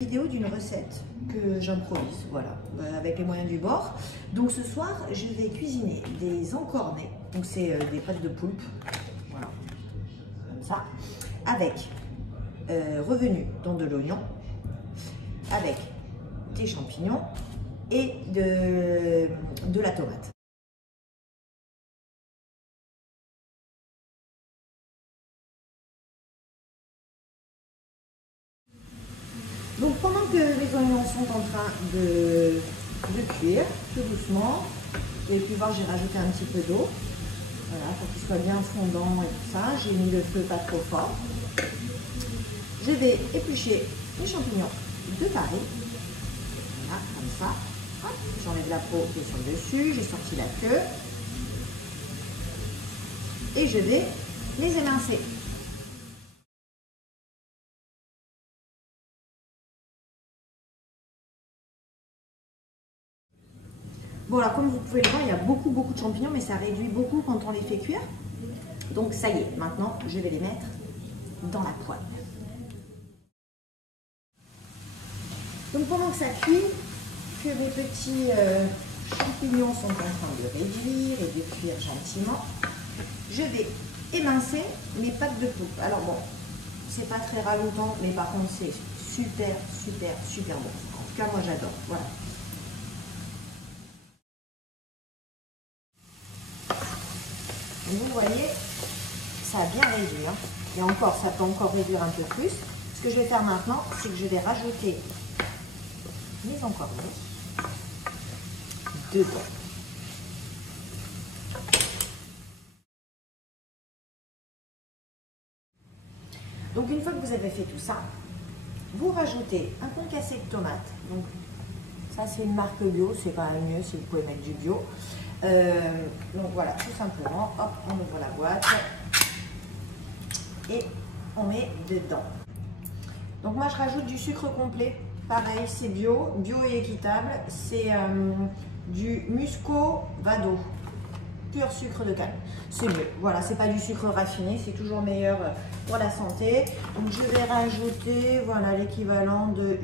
Vidéo d'une recette que j'improvise, voilà, avec les moyens du bord. Donc ce soir, je vais cuisiner des encornets, donc c'est des pâtes de poulpe, voilà, comme ça, avec revenu dans de l'oignon, avec des champignons et de la tomate. Donc pendant que les oignons sont en train de cuire, tout doucement, et puis voir, j'ai rajouté un petit peu d'eau, voilà, pour qu'il soit bien fondant et tout ça. J'ai mis le feu pas trop fort. Je vais éplucher les champignons de pareil, voilà, comme ça. J'enlève la peau qui est sur le dessus, j'ai sorti la queue, et je vais les émincer. Bon, alors comme vous pouvez le voir, il y a beaucoup de champignons, mais ça réduit beaucoup quand on les fait cuire. Donc ça y est, maintenant je vais les mettre dans la poêle. Donc pendant que ça cuit, que mes petits champignons sont en train de réduire et de cuire gentiment, je vais émincer mes pâtes de poulpe. Alors bon, c'est pas très ragoûtant, mais par contre c'est super bon. En tout cas moi j'adore, voilà. Vous voyez, ça a bien réduit, hein. Et encore, ça peut encore réduire un peu plus. Ce que je vais faire maintenant, c'est que je vais rajouter mes encornets dedans. Donc une fois que vous avez fait tout ça, vous rajoutez un concassé de tomates. Donc ça c'est une marque bio, c'est quand même mieux si vous pouvez mettre du bio. Donc voilà, tout simplement, hop, on ouvre la boîte et on met dedans. Donc moi je rajoute du sucre complet, pareil c'est bio et équitable, c'est du muscovado, pur sucre de canne, c'est mieux, voilà, c'est pas du sucre raffiné, c'est toujours meilleur pour la santé. Donc je vais rajouter, voilà, l'équivalent de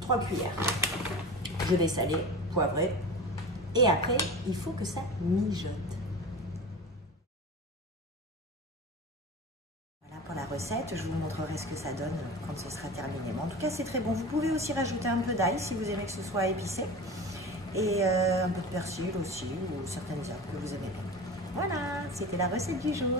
3 cuillères. Je vais saler, poivrer, et après, il faut que ça mijote. Voilà pour la recette, je vous montrerai ce que ça donne quand ce sera terminé. Mais en tout cas, c'est très bon. Vous pouvez aussi rajouter un peu d'ail si vous aimez que ce soit épicé, et un peu de persil aussi, ou certaines herbes que vous aimez bien. Voilà, c'était la recette du jour.